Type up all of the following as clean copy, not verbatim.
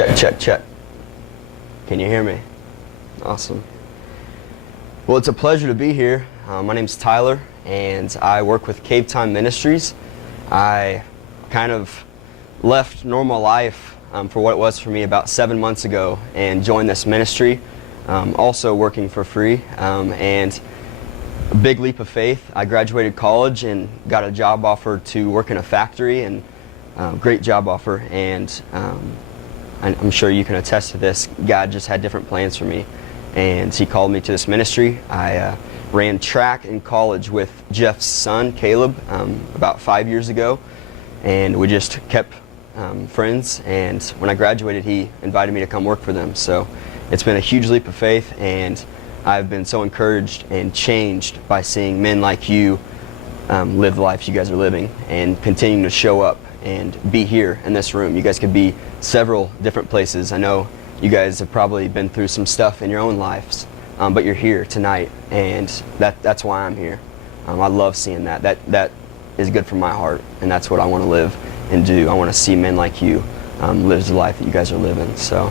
Check, check, check. Can you hear me? Awesome. Well, it's a pleasure to be here. My name's Tyler, and I work with Cave Time Ministries. I kind of left normal life for what it was for me about 7 months ago and joined this ministry, also working for free, and a big leap of faith. I graduated college and got a job offer to work in a factory, and great job offer, and I'm sure you can attest to this. God just had different plans for me, and He called me to this ministry. I ran track in college with Jeff's son, Caleb, about 5 years ago, and we just kept friends, and when I graduated, he invited me to come work for them. So it's been a huge leap of faith, and I've been so encouraged and changed by seeing men like you live the life you guys are living and continuing to show up and be here in this room. You guys could be several different places. I know you guys have probably been through some stuff in your own lives, but you're here tonight, and that's why I'm here. I love seeing that. That is good for my heart, and that's what I want to live and do. I want to see men like you live the life that you guys are living. So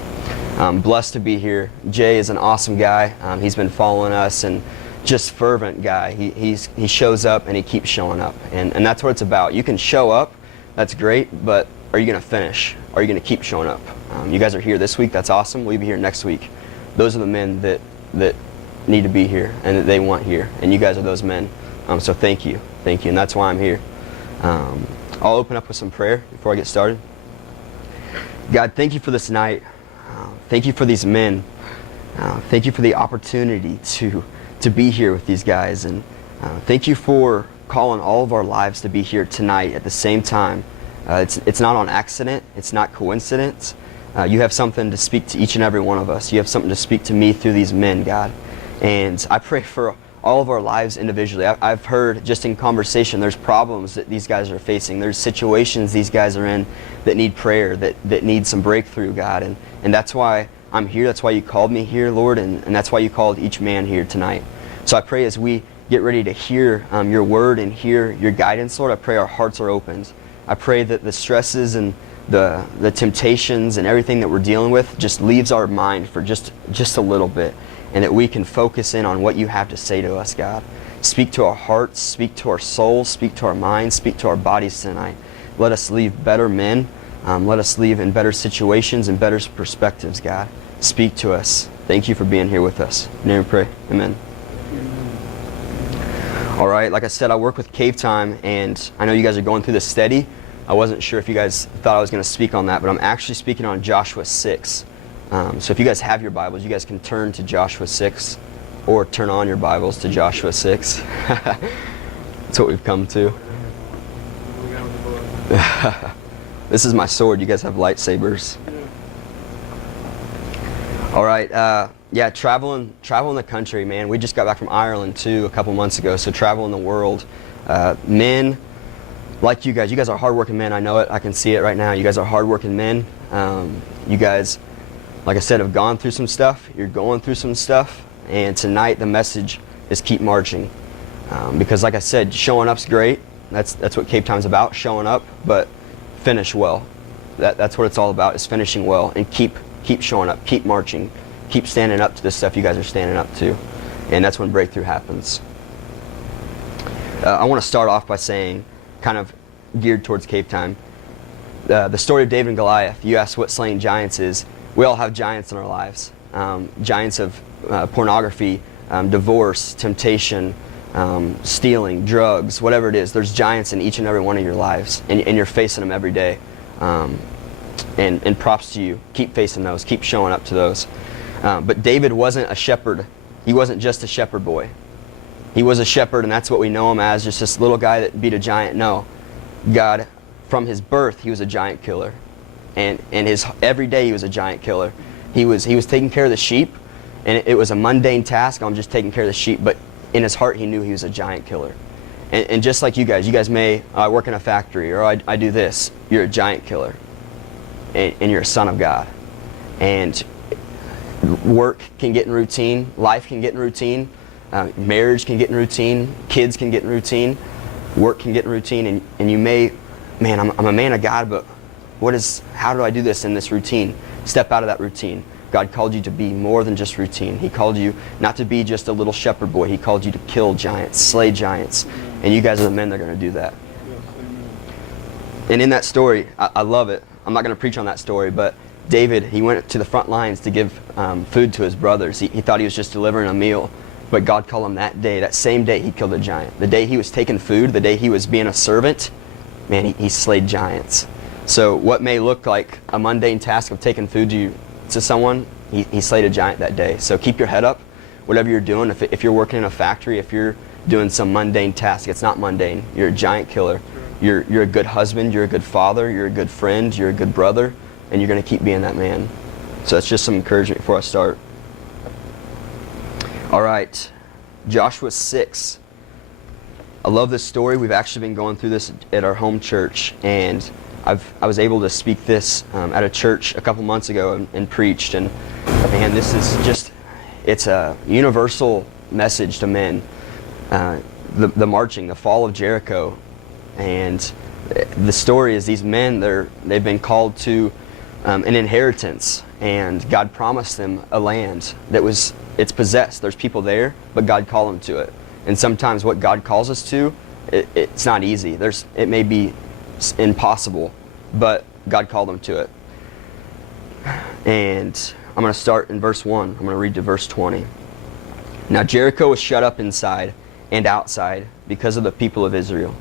I'm blessed to be here. Jay is an awesome guy. He's been following us, and just fervent guy. He shows up and he keeps showing up, and that's what it's about. You can show up, that's great, but are you going to finish? Are you going to keep showing up? You guys are here this week, that's awesome. We'll be here next week. Those are the men that need to be here and that they want here, and you guys are those men. So thank you, and that's why I'm here. I'll open up with some prayer before I get started. God, thank you for this night. Thank you for these men. Thank you for the opportunity to be here with these guys, and thank you for calling all of our lives to be here tonight at the same time. It's not on accident. It's not coincidence. You have something to speak to each and every one of us. You have something to speak to me through these men, God. And I pray for all of our lives individually. I've heard just in conversation there's problems that these guys are facing. There's situations these guys are in that need prayer, that need some breakthrough, God. And that's why I'm here. That's why you called me here, Lord, and that's why you called each man here tonight. So I pray as we get ready to hear your word and hear your guidance, Lord, I pray our hearts are opened. I pray that the stresses and the temptations and everything that we're dealing with just leaves our mind for just a little bit, and that we can focus in on what you have to say to us, God. Speak to our hearts, speak to our souls, speak to our minds, speak to our bodies tonight. Let us leave better men. Let us leave in better situations and better perspectives, God. Speak to us. Thank you for being here with us. In your name we pray. Amen. All right, like I said, I work with Cave Time, and I know you guys are going through this study. I wasn't sure if you guys thought I was going to speak on that, but I'm actually speaking on Joshua 6. So if you guys have your Bibles, you guys can turn to Joshua 6, or turn on your Bibles to Joshua 6. That's what we've come to. This is my sword. You guys have lightsabers. All right. Yeah, traveling the country, man. We just got back from Ireland too a couple months ago, so traveling the world. Men like you guys are hardworking men. I know it. I can see it right now. You guys are hardworking men. You guys, like I said, have gone through some stuff. You're going through some stuff, and tonight the message is keep marching. Because like I said, showing up's great. That's what Cave Time's about, showing up, but finish well. That's what it's all about, is finishing well, and keep showing up, keep marching. Keep standing up to the stuff you guys are standing up to, and that's when breakthrough happens. I want to start off by saying, kind of geared towards Cave Time, the story of David and Goliath. You asked what slaying giants is. We all have giants in our lives. Giants of pornography, divorce, temptation, stealing, drugs, whatever it is. There's giants in each and every one of your lives, and you're facing them every day. And props to you. Keep facing those. Keep showing up to those. But David wasn't a shepherd. He wasn't just a shepherd boy. He was a shepherd, and that's what we know him as, just this little guy that beat a giant. No. God, from his birth, he was a giant killer. And his every day he was a giant killer. He was taking care of the sheep, and it was a mundane task. I'm just taking care of the sheep, but in his heart he knew he was a giant killer. And just like you guys may work in a factory, or I do this. You're a giant killer. And you're a son of God. And work can get in routine, life can get in routine, marriage can get in routine, kids can get in routine, work can get in routine, and you may, man, I'm a man of God, but how do I do this in this routine? Step out of that routine. God called you to be more than just routine. He called you not to be just a little shepherd boy. He called you to kill giants, slay giants. And you guys are the men that are going to do that. And in that story, I love it. I'm not going to preach on that story, but David, he went to the front lines to give food to his brothers. He thought he was just delivering a meal, but God called him that day. That same day, he killed a giant. The day he was taking food, the day he was being a servant, man, he slayed giants. So what may look like a mundane task of taking food to someone, he slayed a giant that day. So keep your head up, whatever you're doing. If you're working in a factory, if you're doing some mundane task, it's not mundane. You're a giant killer. You're a good husband, you're a good father, you're a good friend, you're a good brother, and you're going to keep being that man. So that's just some encouragement before I start. All right, Joshua 6. I love this story. We've actually been going through this at our home church, and I was able to speak this at a church a couple months ago and preached. And man, this is just, it's a universal message to men. The marching, the fall of Jericho. And the story is these men, they've been called to an inheritance, and God promised them a land it's possessed. There's people there, but God called them to it. And sometimes what God calls us to, it's not easy. It may be impossible, but God called them to it. And I'm going to start in verse 1. I'm going to read to verse 20. Now Jericho was shut up inside and outside because of the people of Israel.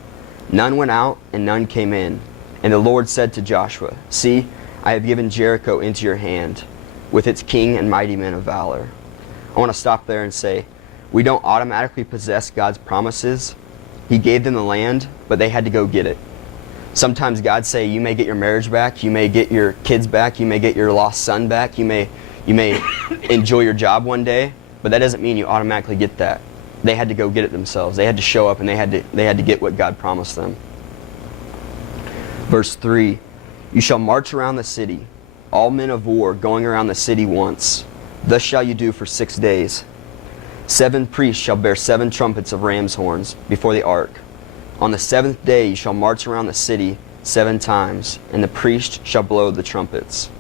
None went out and none came in. And the Lord said to Joshua, See, I have given Jericho into your hand, with its king and mighty men of valor. I want to stop there and say, we don't automatically possess God's promises. He gave them the land, but they had to go get it. Sometimes God say, you may get your marriage back, you may get your kids back, you may get your lost son back, you may enjoy your job one day, but that doesn't mean you automatically get that. They had to go get it themselves. They had to show up, and they had to get what God promised them. Verse 3, You shall march around the city, all men of war going around the city once. Thus shall you do for 6 days. 7 priests shall bear 7 trumpets of ram's horns before the ark. On the 7th day you shall march around the city 7 times, and the priest shall blow the trumpets.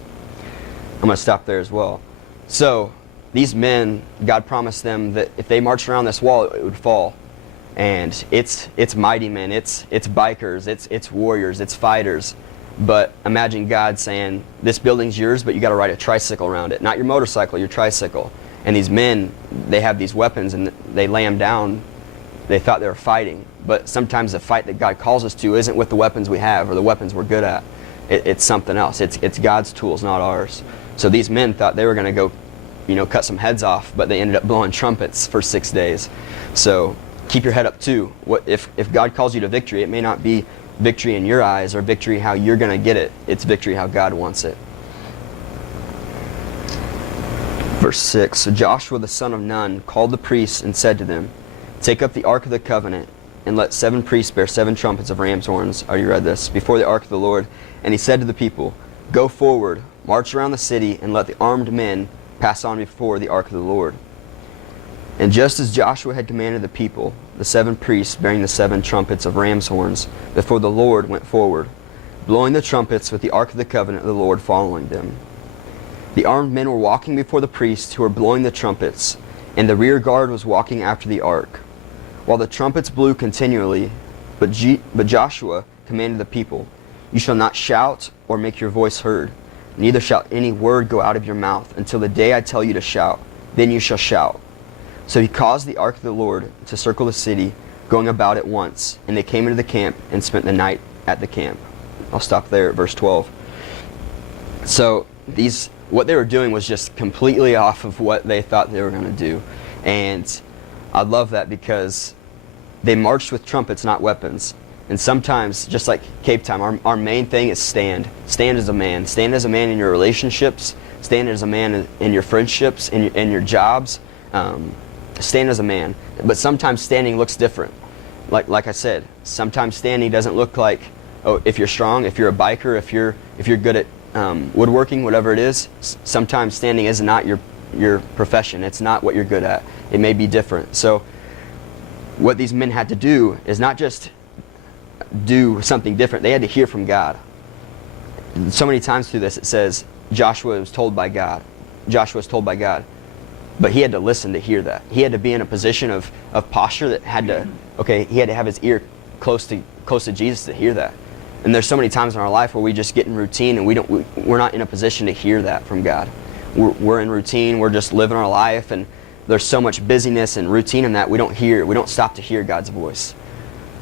I'm going to stop there as well. So, these men, God promised them that if they marched around this wall, it would fall. And it's mighty men, it's bikers, it's warriors, it's fighters. But imagine God saying, this building's yours, but you got to ride a tricycle around it. Not your motorcycle, your tricycle. And these men, they have these weapons, and they lay them down. They thought they were fighting. But sometimes the fight that God calls us to isn't with the weapons we have or the weapons we're good at. It's something else. It's God's tools, not ours. So these men thought they were going to go, cut some heads off, but they ended up blowing trumpets for 6 days. So keep your head up too. If God calls you to victory, it may not be victory in your eyes or victory how you're going to get it. It's victory how God wants it. Verse 6, So Joshua the son of Nun called the priests and said to them, Take up the ark of the covenant, and let 7 priests bear 7 trumpets of ram's horns. You read this, before the ark of the Lord. And he said to the people, Go forward, march around the city, and let the armed men pass on before the ark of the Lord. And just as Joshua had commanded the people, the 7 priests bearing the 7 trumpets of ram's horns before the Lord went forward, blowing the trumpets with the ark of the covenant of the Lord following them. The armed men were walking before the priests who were blowing the trumpets, and the rear guard was walking after the ark, while the trumpets blew continually. But Joshua commanded the people, You shall not shout or make your voice heard, neither shall any word go out of your mouth until the day I tell you to shout. Then you shall shout. So he caused the ark of the Lord to circle the city, going about it once, and they came into the camp and spent the night at the camp. I'll stop there at verse 12. So what they were doing was just completely off of what they thought they were going to do. And I love that because they marched with trumpets, not weapons. And sometimes, just like Cape Time, our main thing is stand. Stand as a man. Stand as a man in your relationships. Stand as a man in your friendships, in your jobs. Stand as a man. But sometimes standing looks different. Like I said, sometimes standing doesn't look like, if you're strong, if you're a biker, if you're good at woodworking, whatever it is. Sometimes standing is not your profession. It's not what you're good at. It may be different. So what these men had to do is not just do something different. They had to hear from God. so many times through this it says Joshua was told by God. Joshua was told by God. But he had to listen to hear that. He had to be in a position of posture that had to, he had to have his ear close to Jesus to hear that. And there's so many times in our life where we just get in routine and we're not in a position to hear that from God. We're in routine, we're just living our life, and there's so much busyness and routine in that we don't stop to hear God's voice.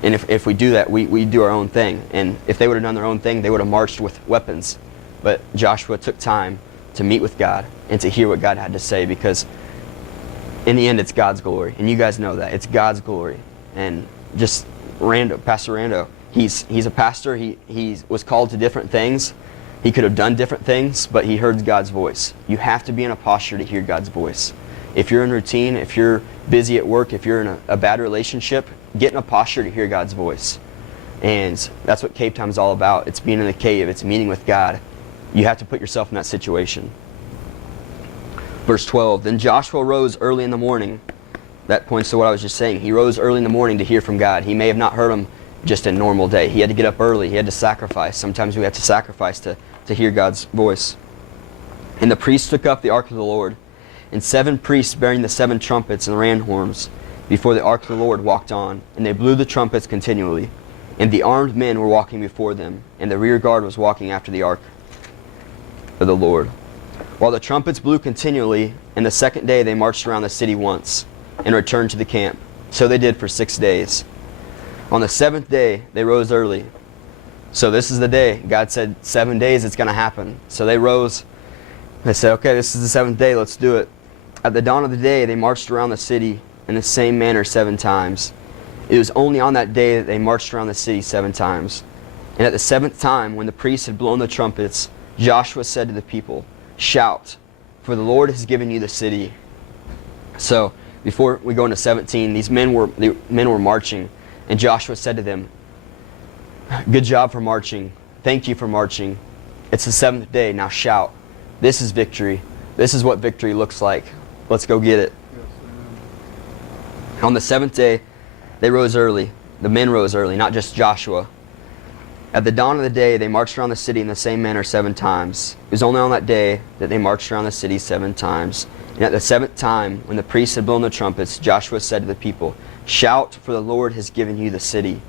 And if we do that, we do our own thing. And if they would have done their own thing, they would have marched with weapons. But Joshua took time to meet with God and to hear what God had to say, because in the end it's God's glory. And you guys know that. It's God's glory. And just Pastor Rando, he's a pastor. He was called to different things. He could have done different things, but he heard God's voice. You have to be in a posture to hear God's voice. If you're in routine, if you're busy at work, if you're in a bad relationship, get in a posture to hear God's voice. And that's what cave time is all about. It's being in the cave. It's meeting with God. You have to put yourself in that situation. Verse 12, then Joshua rose early in the morning. That points to what I was just saying. He rose early in the morning to hear from God. He may have not heard him just a normal day. He had to get up early. He had to sacrifice. Sometimes we have to sacrifice to hear God's voice. And the priests took up the ark of the Lord, and 7 priests bearing the 7 trumpets and ram horns before the ark of the Lord walked on, and they blew the trumpets continually. And the armed men were walking before them, and the rear guard was walking after the ark of the Lord. While the trumpets blew continually, and the second day they marched around the city once, and returned to the camp. So they did for 6 days. On the 7th day they rose early. So this is the day. God said 7 days it's going to happen. So they rose. They said, okay, this is the 7th day, let's do it. At the dawn of the day they marched around the city in the same manner 7 times. It was only on that day that they marched around the city 7 times. And at the 7th time, when the priests had blown the trumpets, Joshua said to the people, shout, for the Lord has given you the city. So before we go into 17, the men were marching, and Joshua said to them, good job for marching. Thank you for marching. It's the 7th day. Now shout. This is victory. This is what victory looks like. Let's go get it. On the 7th day, they rose early. The men rose early, not just Joshua. At the dawn of the day, they marched around the city in the same manner 7 times. It was only on that day that they marched around the city 7 times. And at the 7th time, when the priests had blown the trumpets, Joshua said to the people, shout, for the Lord has given you the city.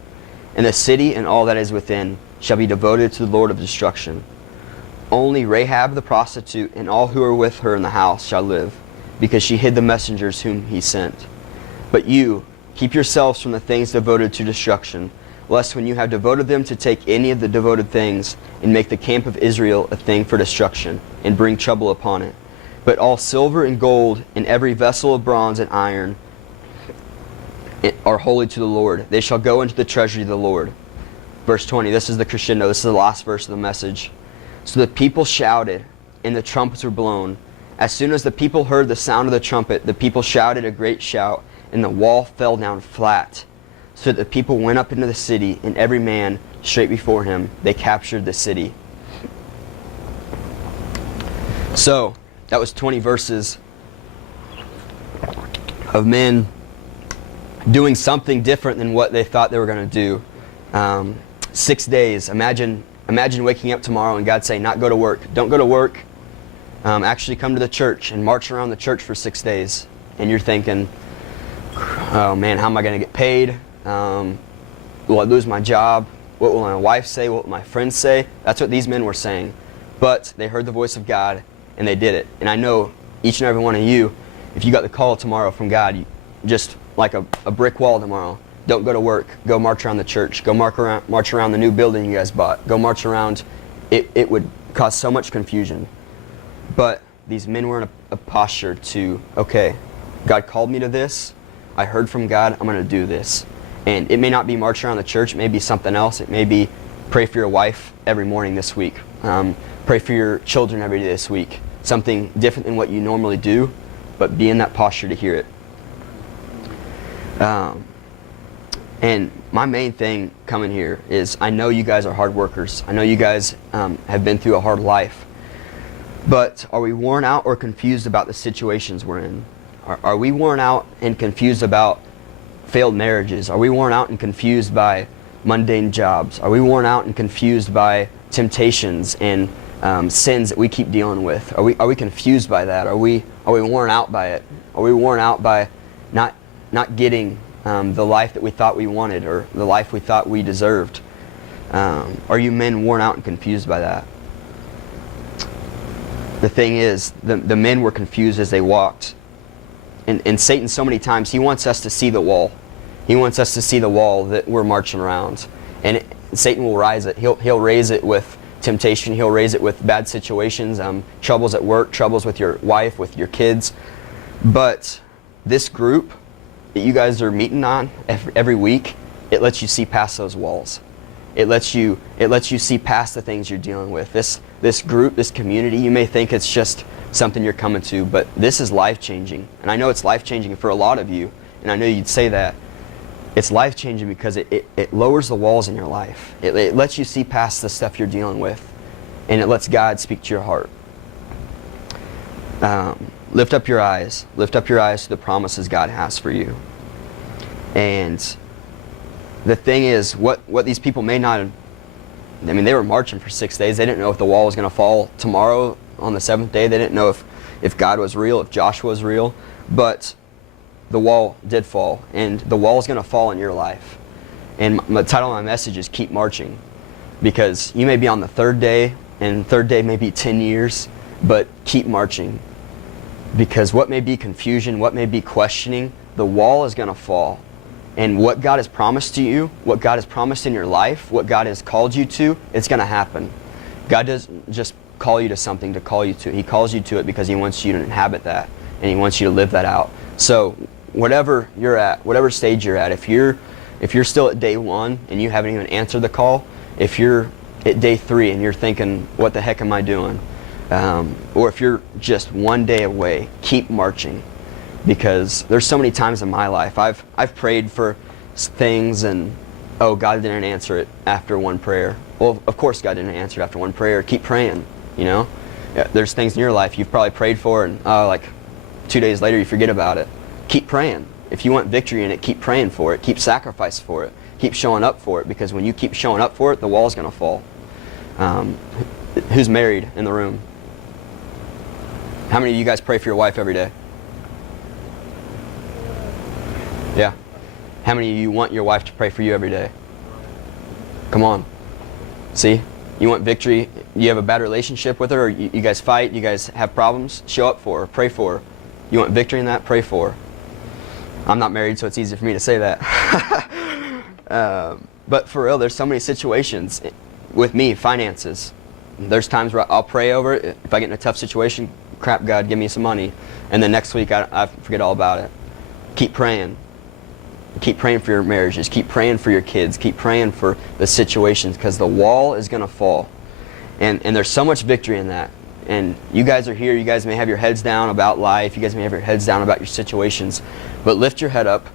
And the city and all that is within shall be devoted to the Lord of destruction. Only Rahab the prostitute and all who are with her in the house shall live, because she hid the messengers whom he sent. But you, keep yourselves from the things devoted to destruction, lest when you have devoted them to take any of the devoted things, and make the camp of Israel a thing for destruction, and bring trouble upon it. But all silver and gold, and every vessel of bronze and iron, are holy to the Lord. They shall go into the treasury of the Lord. Verse 20, this is the crescendo. This is the last verse of the message. So the people shouted, and the trumpets were blown. As soon as the people heard the sound of the trumpet, the people shouted a great shout, and the wall fell down flat. So that the people went up into the city, and every man straight before him. They captured the city. So, that was 20 verses of men doing something different than what they thought they were going to do. 6 days. Imagine waking up tomorrow and God saying, not go to work. Don't go to work. Actually come to the church and march around the church for 6 days. And you're thinking, oh man, how am I going to get paid? Will I lose my job? What will my wife say? What will my friends say? That's what these men were saying. But they heard the voice of God and they did it. And I know each and every one of you, if you got the call tomorrow from God, just like a brick wall tomorrow, don't go to work. Go march around the church. Go march around the new building you guys bought. Go march around. It would cause so much confusion. But these men were in a posture to, okay, God called me to this. I heard from God. I'm going to do this. And it may not be march around the church. It may be something else. It may be pray for your wife every morning this week. Pray for your children every day this week. Something different than what you normally do, but be in that posture to hear it. And my main thing coming here is I know you guys are hard workers. I know you guys have been through a hard life. But are we worn out or confused about the situations we're in? Are we worn out and confused about failed marriages? Are we worn out and confused by mundane jobs? Are we worn out and confused by temptations and sins that we keep dealing with? Are we confused by that? Are we worn out by it? Are we worn out by not getting the life that we thought we wanted, or the life we thought we deserved? Are you men worn out and confused by that? The thing is, the men were confused as they walked. And Satan, so many times, he wants us to see the wall. He wants us to see the wall that we're marching around. And Satan will rise it. He'll raise it with temptation. He'll raise it with bad situations, troubles at work, troubles with your wife, with your kids. But this group that you guys are meeting on every week, it lets you see past those walls. It lets you see past the things you're dealing with. This group, this community, you may think it's just something you're coming to, but this is life-changing. And I know it's life-changing for a lot of you, and I know you'd say that. It's life-changing because it lowers the walls in your life. It lets you see past the stuff you're dealing with, and it lets God speak to your heart. Lift up your eyes. Lift up your eyes to the promises God has for you. And the thing is, what these people may not have, I mean, they were marching for 6 days. They didn't know if the wall was going to fall tomorrow on the 7th day. They didn't know if God was real, if Joshua was real. But the wall did fall, and the wall is going to fall in your life. And the title of my message is Keep Marching, because you may be on the 3rd day, and 3rd day may be 10 years, but keep marching. Because what may be confusion, what may be questioning, the wall is going to fall. And what God has promised to you, what God has promised in your life, what God has called you to, it's going to happen. God doesn't just call you to something to call you to. He calls you to it because He wants you to inhabit that, and He wants you to live that out. So whatever you're at, whatever stage you're at, if you're still at day 1 and you haven't even answered the call, if you're at day 3 and you're thinking, what the heck am I doing? Or if you're just 1 day away, keep marching. Because there's so many times in my life I've prayed for things, and God didn't answer it after one prayer. Well, of course God didn't answer it after one prayer. Keep praying, you know. There's things in your life you've probably prayed for, and like 2 days later you forget about it. Keep praying. If you want victory in it, keep praying for it. Keep sacrificing for it. Keep showing up for it, because when you keep showing up for it, the wall's going to fall. Who's married in the room? How many of you guys pray for your wife every day? Yeah. How many of you want your wife to pray for you every day? Come on. See? You want victory? You have a bad relationship with her, or you guys fight, you guys have problems? Show up for her. Pray for her. You want victory in that? Pray for her. I'm not married, so it's easy for me to say that. But for real, there's so many situations. With me, finances. There's times where I'll pray over it. If I get in a tough situation, crap, God, give me some money. And then next week, I forget all about it. Keep praying. Keep praying for your marriages. Keep praying for your kids. Keep praying for the situations, because the wall is going to fall. And there's so much victory in that. And you guys are here. You guys may have your heads down about life. You guys may have your heads down about your situations. But lift your head up.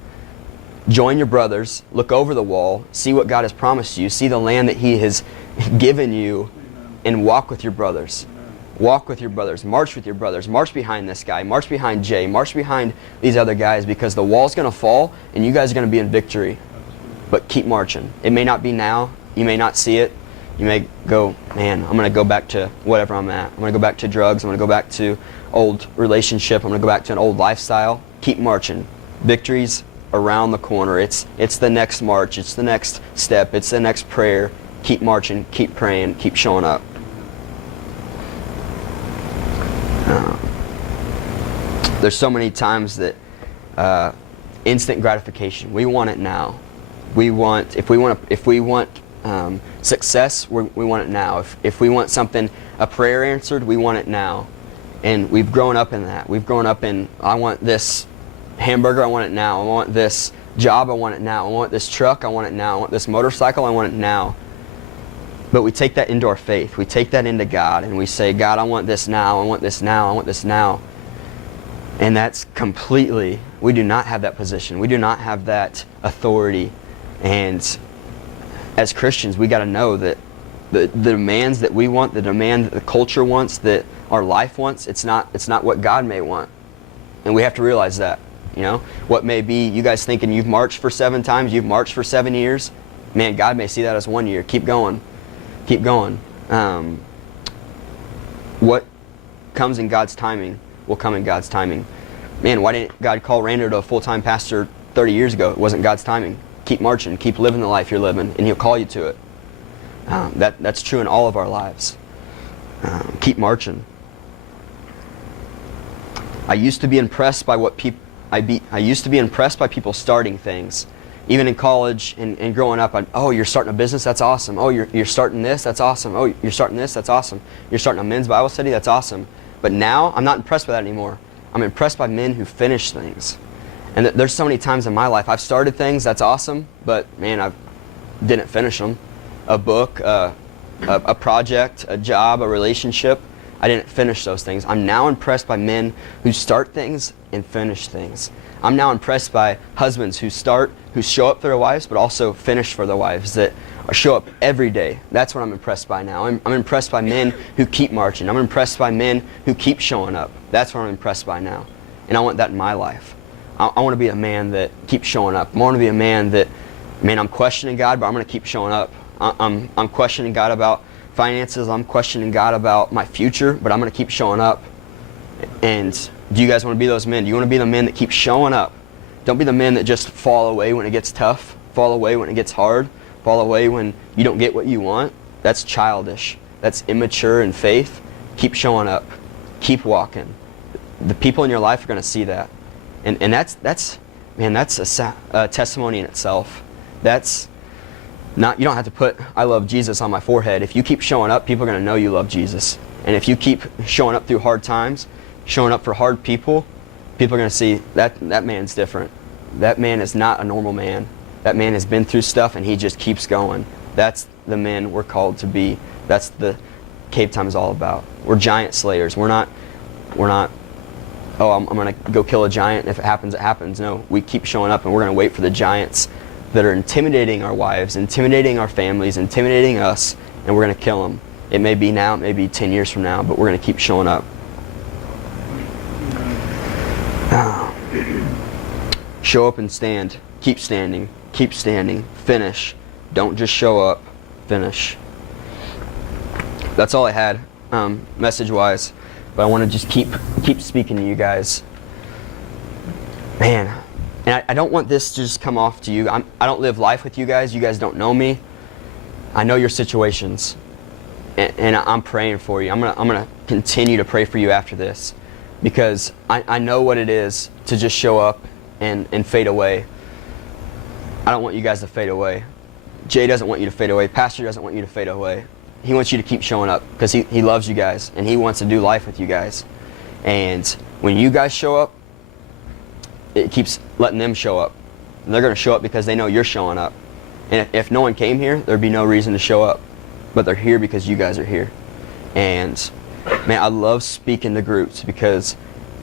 Join your brothers. Look over the wall. See what God has promised you. See the land that He has given you. And walk with your brothers. Walk with your brothers. March with your brothers. March behind this guy. March behind Jay. March behind these other guys, because the wall's going to fall and you guys are going to be in victory. But keep marching. It may not be now. You may not see it. You may go, man, I'm going to go back to whatever I'm at. I'm going to go back to drugs. I'm going to go back to old relationship. I'm going to go back to an old lifestyle. Keep marching. Victory's around the corner. It's the next march. It's the next step. It's the next prayer. Keep marching. Keep praying. Keep showing up. There's so many times that instant gratification. We want it now. If we want success, we want it now. If we want something, a prayer answered, we want it now. And we've grown up in that. We've grown up in, I want this hamburger, I want it now. I want this job, I want it now. I want this truck, I want it now. I want this motorcycle, I want it now. But we take that into our faith. We take that into God, and we say, God, I want this now. I want this now. I want this now. And that's completely, we do not have that position. We do not have that authority. And as Christians, we got to know that the demands that we want, the demand that the culture wants, that our life wants, it's not what God may want. And we have to realize that. You know, what may be you guys thinking you've marched for 7 times, you've marched for 7 years, man, God may see that as 1 year. Keep going. Keep going. What comes in God's timing will come in God's timing. Man, why didn't God call Rander to a full-time pastor 30 years ago? It wasn't God's timing. Keep marching. Keep living the life you're living, and He'll call you to it. That's true in all of our lives. Keep marching. I used to be impressed by what people. I used to be impressed by people starting things, even in college and growing up. Oh, you're starting a business? That's awesome. Oh, you're starting this? That's awesome. Oh, you're starting this? That's awesome. You're starting a men's Bible study? That's awesome. But now I'm not impressed by that anymore. I'm impressed by men who finish things. And there's so many times in my life I've started things. That's awesome. But man, I didn't finish them. A book, a project, a job, a relationship. I didn't finish those things. I'm now impressed by men who start things and finish things. I'm now impressed by husbands who show up for their wives, but also finish for their wives, that show up every day. That's what I'm impressed by now. I'm impressed by men who keep marching. I'm impressed by men who keep showing up. That's what I'm impressed by now. And I want that in my life. I want to be a man that keeps showing up. I want to be a man that, man, I'm questioning God, but I'm going to keep showing up. I'm questioning God about finances. I'm questioning God about my future, but I'm going to keep showing up. And do you guys want to be those men? Do you want to be the men that keep showing up? Don't be the men that just fall away when it gets tough, fall away when it gets hard, fall away when you don't get what you want. That's childish. That's immature in faith. Keep showing up. Keep walking. The people in your life are going to see that. And that's a testimony in itself. That's not, you don't have to put I love Jesus on my forehead. If you keep showing up, people are going to know you love Jesus. And if you keep showing up through hard times, showing up for hard people, people are going to see that man's different. That man is not a normal man. That man has been through stuff and he just keeps going. That's the men we're called to be. That's the Cave Time is all about. We're giant slayers. We're not, oh, I'm going to go kill a giant. If it happens, it happens. No, we keep showing up and we're going to wait for the giants that are intimidating our wives, intimidating our families, intimidating us, and we're going to kill them. It may be now, it may be 10 years from now, but we're going to keep showing up. Show up and stand. Keep standing. Keep standing. Finish. Don't just show up. Finish. That's all I had, message-wise. But I want to just keep speaking to you guys. Man, and I don't want this to just come off to you. I don't live life with you guys. You guys don't know me. I know your situations, and I'm praying for you. I'm gonna continue to pray for you after this, because I know what it is to just show up and fade away. I don't want you guys to fade away. Jay doesn't want you to fade away. Pastor doesn't want you to fade away. He wants you to keep showing up because he loves you guys and he wants to do life with you guys. And when you guys show up, it keeps letting them show up. And they're going to show up because they know you're showing up. And if no one came here, there'd be no reason to show up. But they're here because you guys are here. And man, I love speaking to groups because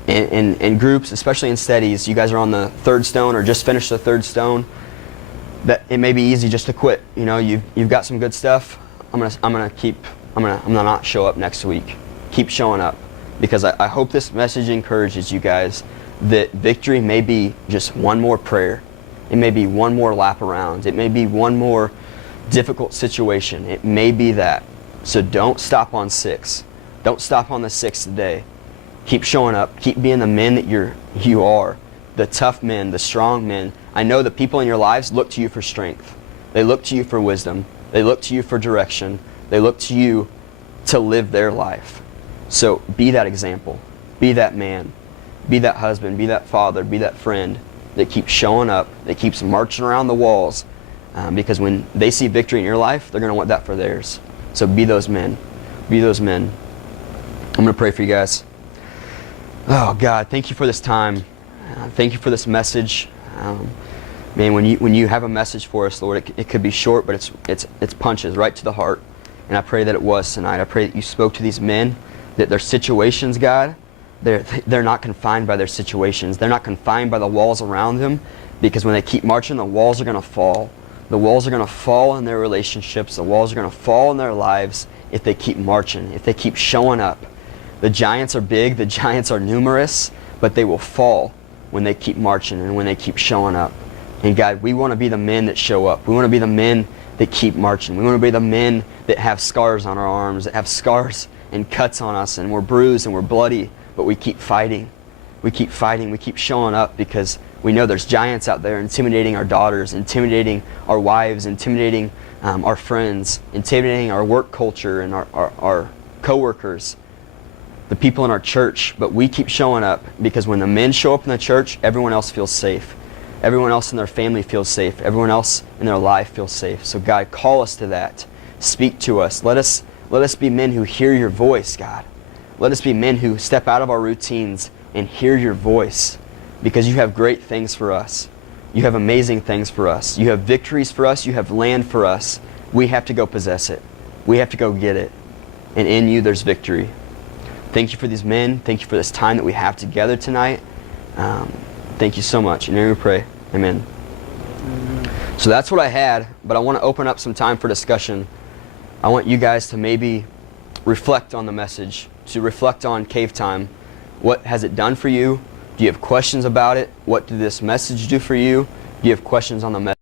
in groups, especially in studies, you guys are on the third stone or just finished the third stone. That it may be easy just to quit. You know, you've got some good stuff. I'm gonna not show up next week. Keep showing up, because I hope this message encourages you guys that victory may be just one more prayer. It may be one more lap around. It may be one more difficult situation. It may be that. So don't stop on 6. Don't stop on the 6th day. Keep showing up. Keep being the men that you are. The tough men, the strong men. I know the people in your lives look to you for strength. They look to you for wisdom. They look to you for direction. They look to you to live their life. So be that example. Be that man. Be that husband. Be that father. Be that friend that keeps showing up, that keeps marching around the walls. Because when they see victory in your life, they're going to want that for theirs. So be those men. Be those men. I'm going to pray for you guys. Oh, God, thank you for this time. Thank you for this message. Man, when you have a message for us, Lord, it could be short, but it's punches right to the heart. And I pray that it was tonight. I pray that you spoke to these men, that their situations, God, they're not confined by their situations. They're not confined by the walls around them, because when they keep marching, the walls are going to fall. The walls are going to fall in their relationships. The walls are going to fall in their lives if they keep marching, if they keep showing up. The giants are big, the giants are numerous, but they will fall when they keep marching and when they keep showing up. And God, we want to be the men that show up. We want to be the men that keep marching. We want to be the men that have scars on our arms, that have scars and cuts on us, and we're bruised and we're bloody, but we keep fighting. We keep fighting. We keep showing up because we know there's giants out there intimidating our daughters, intimidating our wives, intimidating our friends, intimidating our work culture and our coworkers, the people in our church. But we keep showing up because when the men show up in the church, everyone else feels safe. Everyone else in their family feels safe. Everyone else in their life feels safe. So God, call us to that. Speak to us. Let us be men who hear your voice, God. Let us be men who step out of our routines and hear your voice, because you have great things for us. You have amazing things for us. You have victories for us. You have land for us. We have to go possess it. We have to go get it. And in you there's victory. Thank you for these men. Thank you for this time that we have together tonight. Thank you so much. In your name we pray. Amen. So that's what I had, but I want to open up some time for discussion. I want you guys to maybe reflect on the message, to reflect on Cave Time. What has it done for you? Do you have questions about it? What did this message do for you? Do you have questions on the message?